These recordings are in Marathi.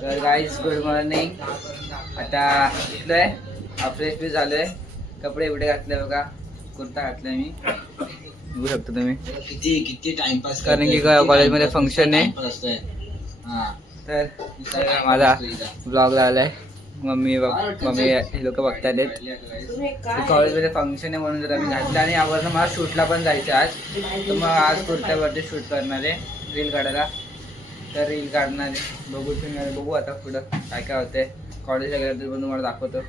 तर गाईज गुड मॉर्निंग. आता उठलोय, फ्रेश बी झालोय, कपडे बिडे घातले बघा, कुर्ता घातलाय मी, बघू शकता तुम्ही. किती टाइमपास, कारण की कॉलेजमध्ये फंक्शन आहे. तर माझा ब्लॉग झालाय. मम्मी हे लोक बघतात. कॉलेजमध्ये फंक्शन आहे म्हणून जर आम्ही घातलं आणि यावरनं मला शूटला पण जायचं आज. तर मग आज कुर्त्यावरती शूट करणार आहे, रील काढायला. तर रील काढणार आहे, बघू आता पुढं काय काय होतंय. कॉलेजला गेलं तर पण तुम्हाला दाखवतो.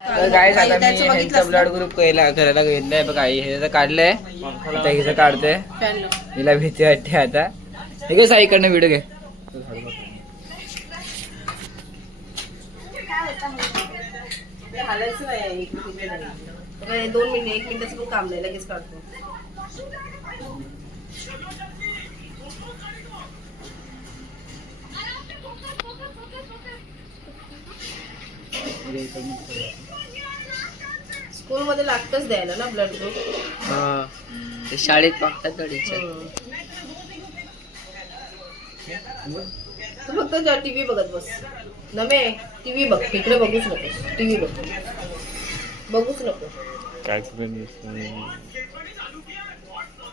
तर गाईस आता मी ह्यांचा ब्लड ग्रुप करायला घेतलाय बघा. हे तर काढलंय, आता हिचं काढतोय. हिला भीती वाटते आता. हे काय साईकडनं व्हिडिओ घे. हालायचं नाही, 2 मिनिट 1 मिनिटाचं पण काम नाही, लगेच काढतो. स्कूल मध्ये लागतच द्यायला ना ब्लड ग्रुप. शाळेत बघतात टीचर. तू फक्त टीव्ही बघत बस नमे. टीव्ही बघ, इकडे बघूच नको. टीव्ही बघूच नको. काय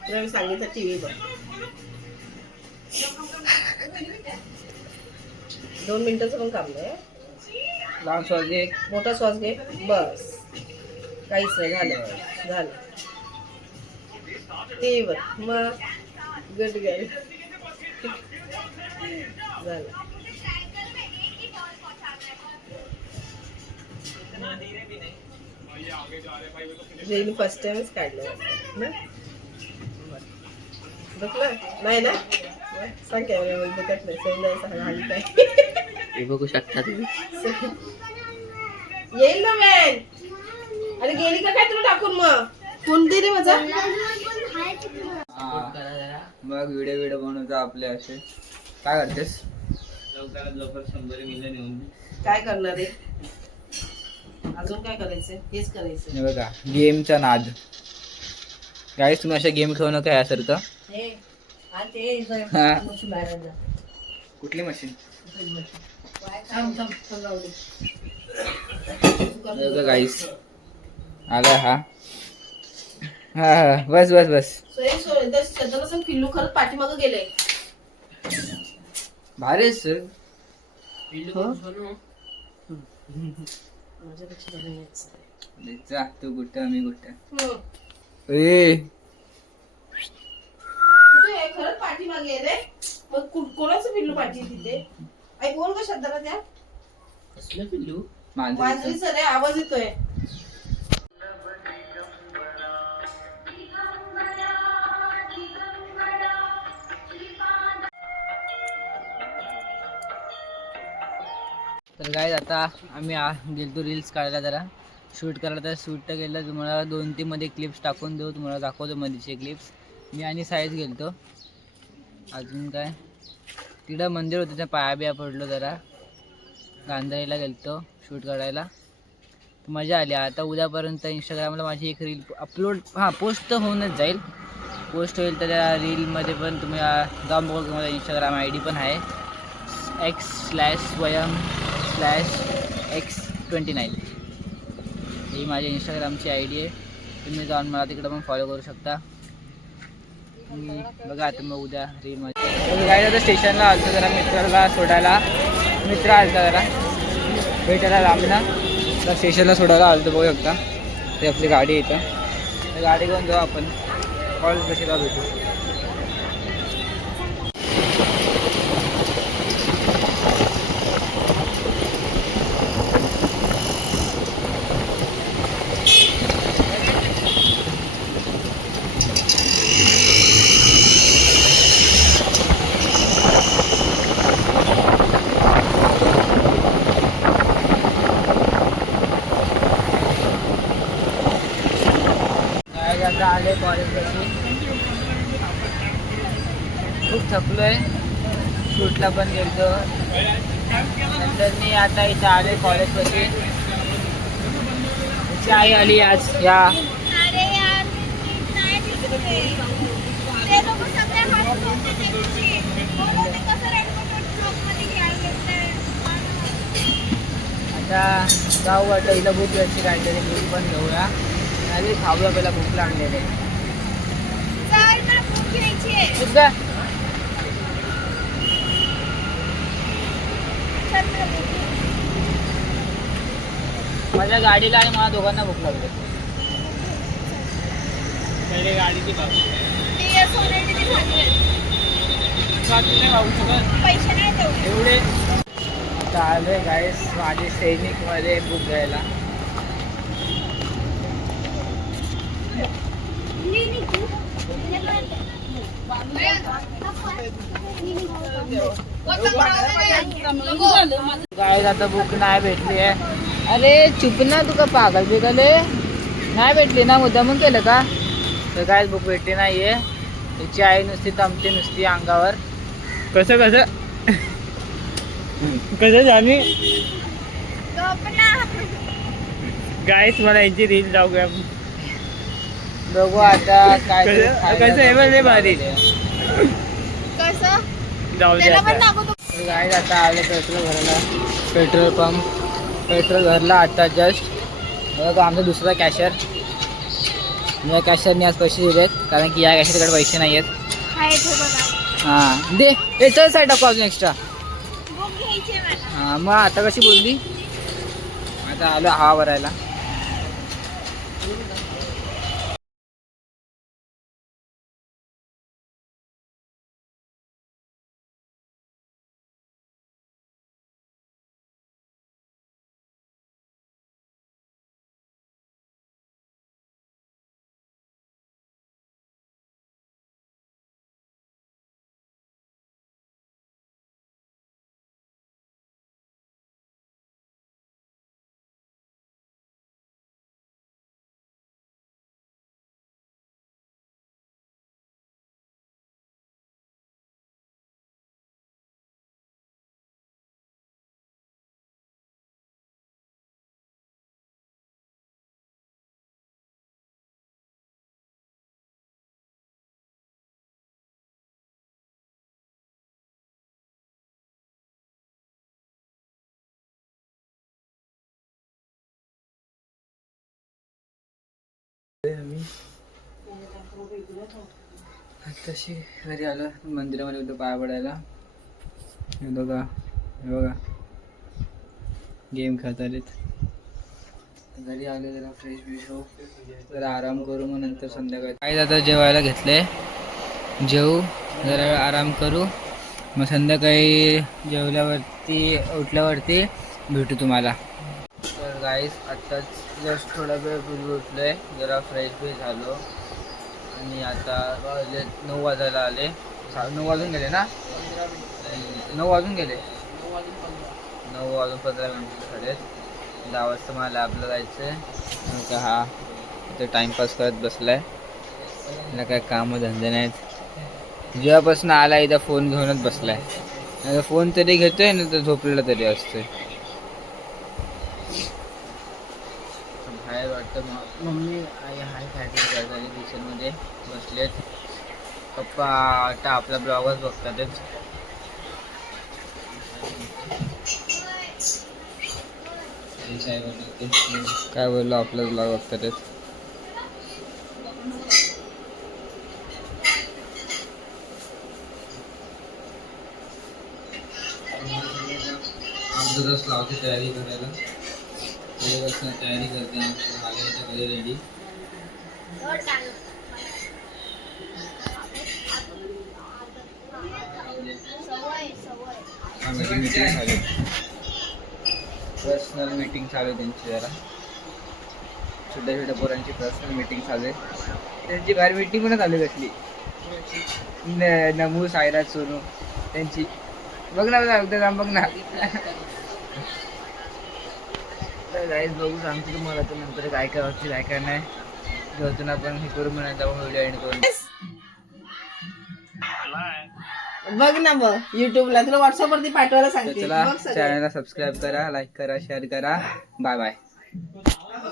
तुला सांगितलं टीव्ही बघ. 2 मिनिटाचं पण काम नाही. लहान श्वास घे, मोठा श्वास घे, बस. काहीच नाही, झालं. टीव्ही बघ, मग गुड गर्ल झालं. रेनी फर्स्ट टाइमच काढलं ना. बघलं नाही ना, सांग कॅमेरामध्ये बघत नाही. सही नाही सांग हल्ली काय. हे बघू शकता तुम्ही. येईल ना मॅन. अरे गेली का काय तुला टाकून? मग फोन दे रे माझा. मग व्हिडिओ बनवतो आपले असे. काय करतेस? लवकर 100 मिलियन येऊन काय करणार आहे अजून? काय करायचंय? हेच करायचं. हे बघा, गेमचा नाद. गाईस तुम्ही अशा गेम खेळू नका यासारखं. हा. कुठली मशीन? गाईस आला हा. हा बस बस बस. पिल्लू खरंच पाठीमागं गेले. भारी सर. जा तू कुठं, मी कुठं. खरंच पाठीमागे रे. मग कोणाचं पिल्लू पाठी तिथे? आई बोल का शब्दाला त्या. कसलं पिल्लू? मांजरीचं रे, आवाज येतोय. तर गाईज आता आम्ही गेलतो रील्स काढायला, जरा शूट करायला. तर शूट तर केलं, तुम्हाला 2-3 मध्ये क्लिप्स टाकून देऊ, तुम्हाला दाखवतो मध्येचे क्लिप्स. मी आणि साईज गेलतो. अजून काय तिकडं मंदिर होतं, त्या पाया बिया पडलो, जरा गांधारीला गेलतो शूट काढायला. मजा आली. आता उद्यापर्यंत इंस्टाग्रामला माझी एक रील अपलोड पोस्ट तर होऊनच जाईल. पोस्ट होईल तर त्या रीलमध्ये पण तुम्ही जाऊन बघू. माझा इंस्टाग्राम ID पण आहे x/swayam/x29. ही माझी इंस्टाग्रामची ID आहे. तुम्ही जाऊन मला तिकडं पण फॉलो करू शकता. बघा आता मग उद्या रीलमध्ये काय आता स्टेशनला आलतो जरा मित्राला सोडायला. मित्र आलता जरा भेटायला लांबना. तर स्टेशनला सोडायला आलतो, बघू शकता. ते आपली गाडी येतं, तर गाडी घेऊन जाऊ आपण. कॉलेज कशाला भेटू. आता आले कॉलेजपाशी. खूप थकलो आहे. शूटला पण गेलो. नंतर मी आता इथं आले कॉलेजपाशी. त्याची आई आली आज या. आता जाऊ वाटतं हिला भूक घ्यायची काहीतरी भूक पण घेऊया आणि खाऊया पहिला भूक लागलेली आहे. ठीक का? माझ्या गाडीला आणि मला दोघांना भूक लागली. पहिले गाडीची बाबू एवढे चालू आहे गाईस माझी सैनिकमध्ये बुक घ्यायला. गाईस आता बुक नाही भेटली आहे. अरे चुप ना तुका पागल बिगले नाही भेटली ना मुद्दामून केलं का? तर काय बुक भेटली नाहीये. त्याची आई नुसती तमते नुसती अंगावर. कसं कसं कसं जाणी गाईस मला यांची रील जाऊया बघू आता काय कसं आहे भारी जाऊ दे गाईस. आता आले पेट्रोल भरायला पेट्रोल पंप. पेट्रोल भरला आता जस्ट. बघा आमचा दुसरा कॅशर. या कॅशरने आज पैसे दिलेत कारण की या कॅशरकडे पैसे नाही आहेत. हां दे याचं साईड टाकू अजून एक्स्ट्रा. हां मग आता कशी बोलली. आता आलो हा भरायला. तशी घरी आलो मंदिरामध्ये होतो पाया पडायला. हे बघा गेम खेळतायत. घरी आलो जरा फ्रेश बिश हो जरा आराम करू मग नंतर संध्याकाळी काही आता जेवायला घेतले. जेवू जरा आराम करू मग संध्याकाळी जेवल्यावरती उठल्यावरती भेटू तुम्हाला. तर गाईस आत्ताच जस्ट थोडा वेळ पूर्वी उठलो आहे. जरा फ्रेश बिश झालो आणि आता वाजले 9 वाजायला आले. 9 वाजून गेले ना. 9 वाजून गेले. 9 वाजून 15 मिनिटं झालेत. 10 वाजता मला लॅबला जायचं आहे. का हा इथं टाईमपास करत बसलाय. त्याला काय कामं धंदे नाहीत. जेव्हापासून आला इथं फोन घेऊनच बसलाय. फोन तरी घेतोय ना तर झोपलेला तरी असतोय. बाहेर वाटतं मम्मी आई हाय काहीतरी करताना किचनमध्ये बसलेत. पप्पा आता आपला ब्लॉगच बघतातच. काय बोललो आपला ब्लॉग बघतातच. लावते तयारी करायला. तयारी करते रेडी. मीटिंग चालू. पर्सनल मीटिंग चालू आहे त्यांची. जरा छोट्या पोरांची पर्सनल मीटिंग चालू आहे. त्यांची बाहेर मीटिंग पण चालू कसली. नमू सायरा सोनू त्यांची बघ ना बघ ना. गाईज बघू सांगतो तुम्हाला तर नंतर काय काय होती काय काय नाही. जेवतून आपण हे करू म्हणा जाऊन व्हिडिओ एंड करून. बघ ना मग युट्यूबला तुला व्हॉट्सअप वरती पाठवायला सांगते. चला चॅनलला सबस्क्राईब करा, लाईक करा, शेअर करा. Bye bye.